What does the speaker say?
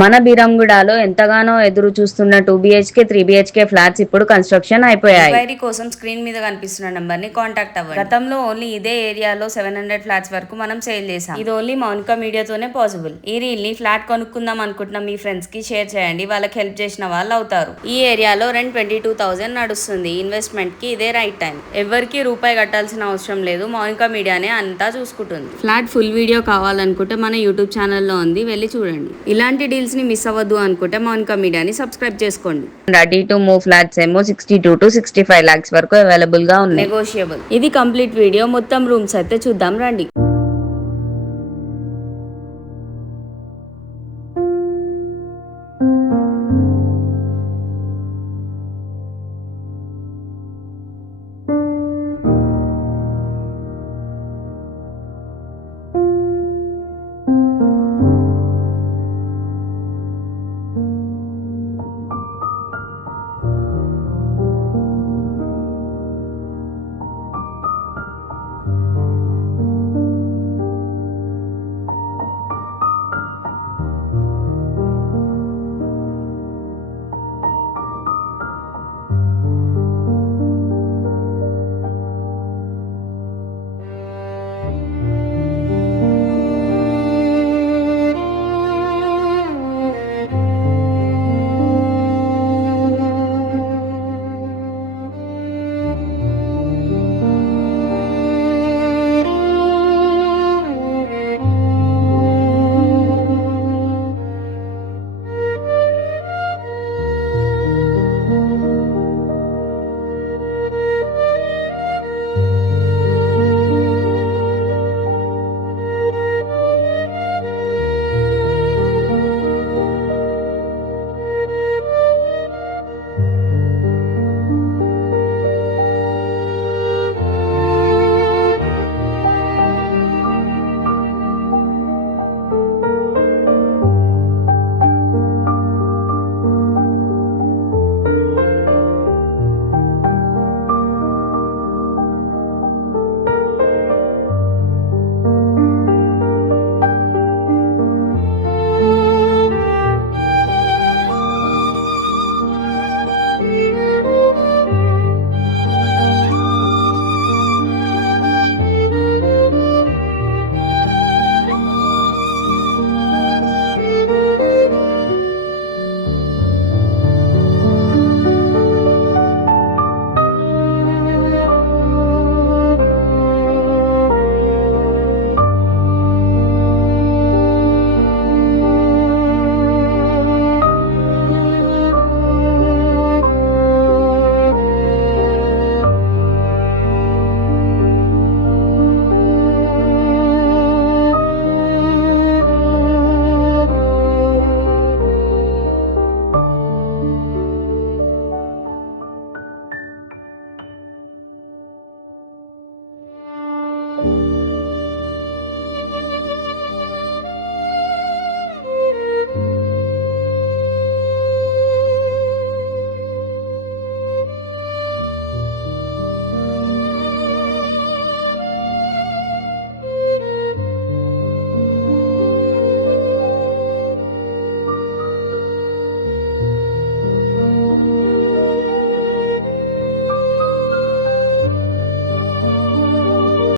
మన బీరంగూడలో ఎంతగానో ఎదురు చూస్తున్న 2 BHK 3 BHK ఫ్లాట్స్ ఇప్పుడు కన్స్ట్రక్షన్ అయిపోయాయి. ఎంక్వైరీ కోసం స్క్రీన్ మీద కనిపిస్తున్న నంబర్ ని కాంటాక్ట్ అవ్వండి. గతంలో ఓన్లీ ఇదే ఏరియాలో 700 ఫ్లాట్స్ వరకు మనం సేల్ చేసాం. ఇది ఓన్లీ మౌనిక మీడియాతోనే పాసిబుల్. ఈ రీల్ ని ఫ్లాట్ కొనుక్కుందాం అనుకుంటున్న మీ ఫ్రెండ్స్ కి షేర్ చేయండి, వాళ్ళకి హెల్ప్ చేసిన వాళ్ళు అవుతారు. ఈ ఏరియాలో రెంట్ 22,000 నడుస్తుంది. ఇన్వెస్ట్మెంట్ కి ఇదే రైట్ టైం. ఎవరికి రూపాయి కట్టాల్సిన అవసరం లేదు. మౌనిక మీడియానే అంతా చూసుకుంటుంది. ఫ్లాట్ ఫుల్ వీడియో కావాలనుకుంటే మన యూట్యూబ్ ఛానల్లో ఉంది, వెళ్ళి చూడండి. ఇలాంటి డీల్స్ ని మిస్ అవ్వద్దు అనుకుంటే మౌనిక మీడియాని సబ్స్క్రైబ్ చేసుకోండి. రెడీ టు మూవ్ ఫ్లాట్స్ ఏమో 62 to 65 lakhs వరకు అవైలబుల్ గా ఉన్నాయి. నెగోషియబుల్. ఇది కంప్లీట్ వీడియో. మొత్తం రూమ్స్ అయితే చూద్దాం రండి.